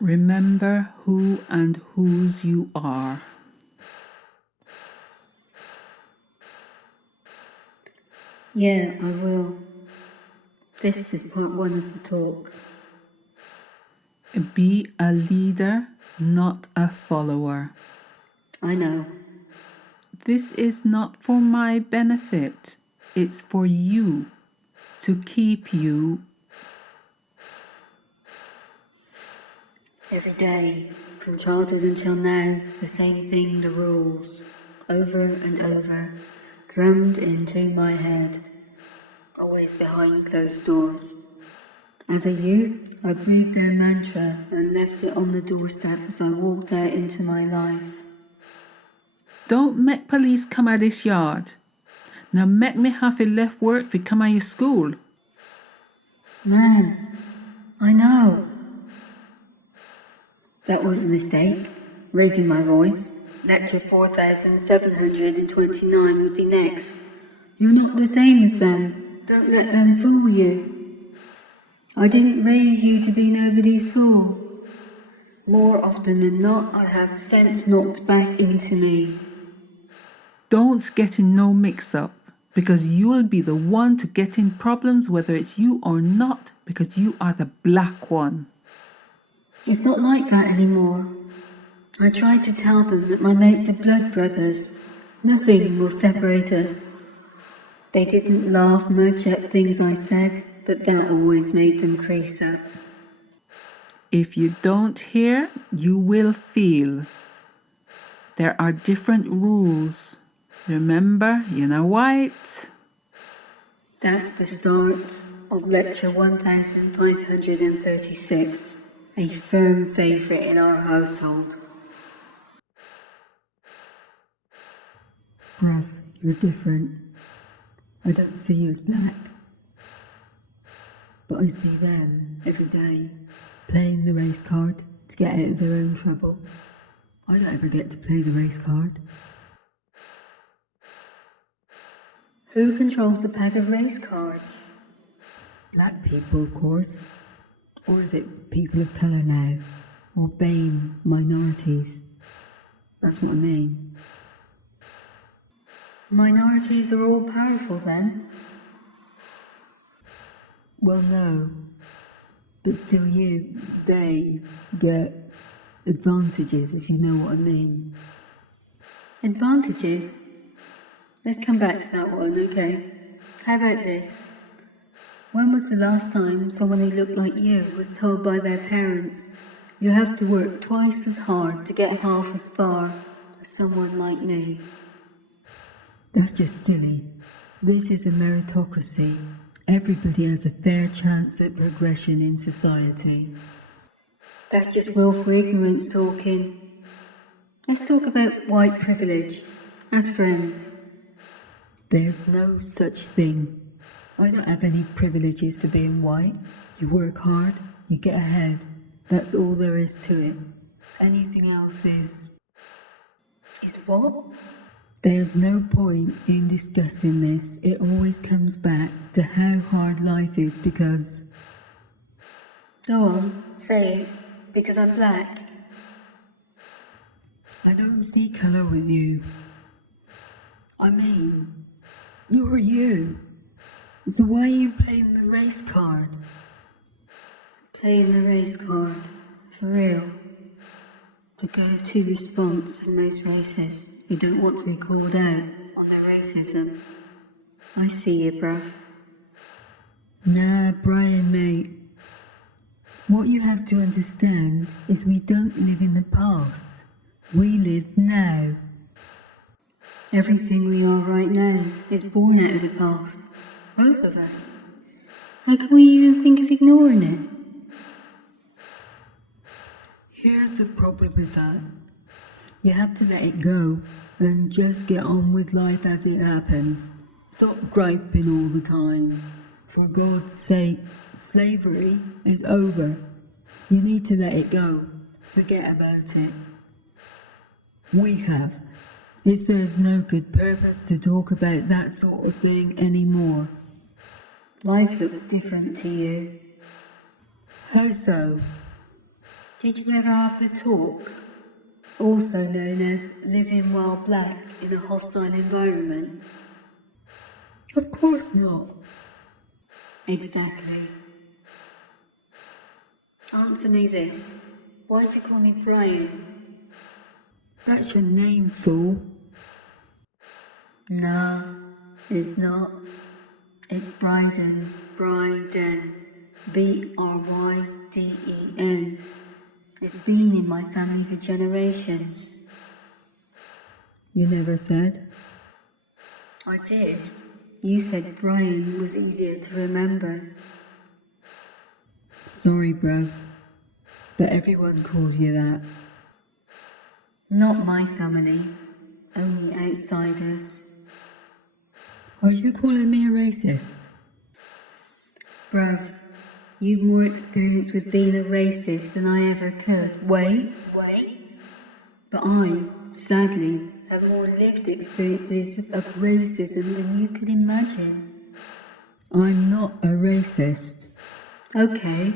Remember who and whose you are. Yeah, I will. This is part 1 of the talk. Be a leader, not a follower. I know. This is not for my benefit. It's for you, to keep you. Every day, from childhood until now, the same thing, the rules, over and over, drummed into my head, always behind closed doors. As a youth, I breathed their mantra and left it on the doorstep as I walked out into my life. Don't make police come out this yard. Now make me have to left work to come out of school. Man, I know. That was a mistake. Raising my voice. Lecture 4729 would be next. You're not the same as them. Don't let them fool you. I didn't raise you to be nobody's fool. More often than not, I have sense knocked back into me. Don't get in no mix-up, because you'll be the one to get in problems whether it's you or not, because you are the black one. It's not like that anymore. I tried to tell them that my mates are blood brothers. Nothing will separate us. They didn't laugh much at things I said, but that always made them crease up. If you don't hear, you will feel. There are different rules. Remember, you're not white. That's the start of lecture 1536, a firm favourite in our household. Bruv, you're different. I don't see you as black. But I see them every day, playing the race card to get out of their own trouble. I don't ever get to play the race card. Who controls the pack of race cards? Black people, of course. Or is it people of colour now? Or BAME minorities? That's what I mean. Minorities are all powerful then? Well, no. But still they get advantages, if you know what I mean. Advantages? Let's come back to that one, okay? How about this? When was the last time someone who looked like you was told by their parents, you have to work twice as hard to get half as far as someone like me? That's just silly. This is a meritocracy. Everybody has a fair chance at progression in society. That's just willful ignorance talking. Let's talk about white privilege, as friends. There's no such thing. I don't have any privileges for being white. You work hard, you get ahead. That's all there is to it. Anything else is... Is what? There's no point in discussing this. It always comes back to how hard life is because... Go on, say it. Because I'm black. I don't see colour with you. I mean, you're you. So why are you playing the race card? Playing the race card. For real. The go-to response for most racists who don't want to be called out on their racism. I see you, bruv. Nah, Brian, mate. What you have to understand is we don't live in the past. We live now. Everything we are right now is born out of the past. Both of us. How can we even think of ignoring it? Here's the problem with that. You have to let it go and just get on with life as it happens. Stop griping all the time. For God's sake, slavery is over. You need to let it go. Forget about it. We have. It serves no good purpose to talk about that sort of thing anymore. Life looks different to you. How so? Did you ever have the talk? Also known as living while black in a hostile environment? Of course not. Exactly. Answer me this. Why do you call me Brian? That's your name, fool. Nah, it's not. It's Bryden. Bryden. Bryden. It's been in my family for generations. You never said? I did. You said Brian was easier to remember. Sorry, bruv. But everyone calls you that. Not my family. Only outsiders. Are you calling me a racist? Bruv, you've more experience with being a racist than I ever could. Wait. But I, sadly, have more lived experiences of racism than you could imagine. I'm not a racist. Okay,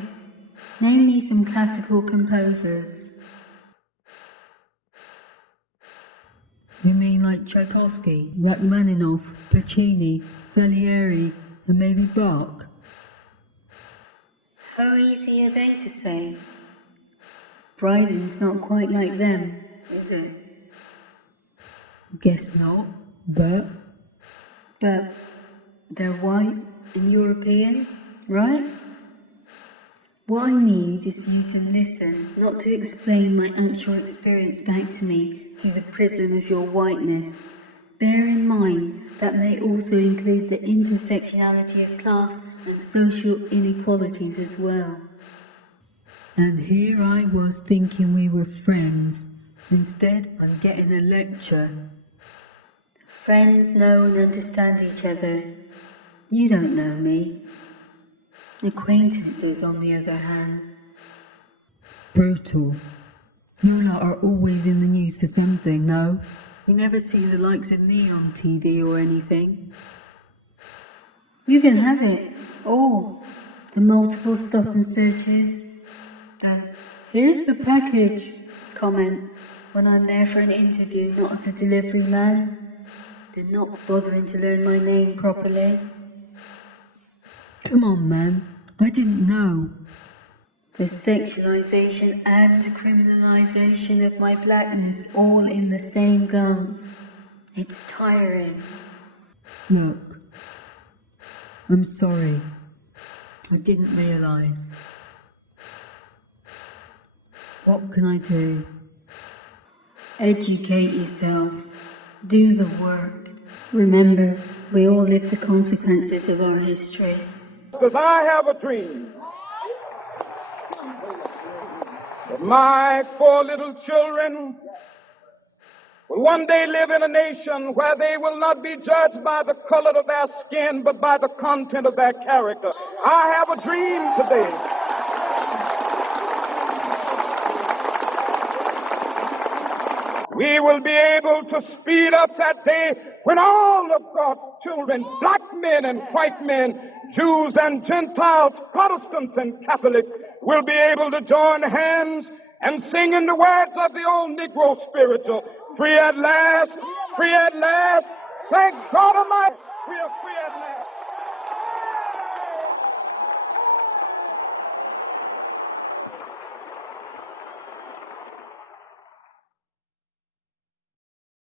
name me some classical composers. You mean like Tchaikovsky, Rachmaninoff, Puccini, Salieri, and maybe Bach? How easy are they to say? Bryden's not quite like them, is it? Guess not, but... But they're white and European, right? What I need is for you to listen, not to explain my actual experience back to me through the prism of your whiteness. Bear in mind that may also include the intersectionality of class and social inequalities as well. And here I was thinking we were friends. Instead, I'm getting a lecture. Friends know and understand each other. You don't know me. Acquaintances, on the other hand. Brutal. You lot are always in the news for something, no? You never see the likes of me on TV or anything. You can have it. All. The multiple stop and searches. The "here's the package" comment when I'm there for an interview, not as a delivery man. They're not bothering to learn my name properly. Come on, man. I didn't know. The sexualization and criminalization of my blackness all in the same glance. It's tiring. Look. I'm sorry. I didn't realise. What can I do? Educate yourself. Do the work. Remember, we all live the consequences of our history. Because I have a dream that my 4 little children will one day live in a nation where they will not be judged by the color of their skin, but by the content of their character. I have a dream today. We will be able to speed up that day when all of God's children, black men and white men, Jews and Gentiles, Protestants and Catholics, will be able to join hands and sing in the words of the old Negro spiritual, free at last, thank God Almighty, we are free at last.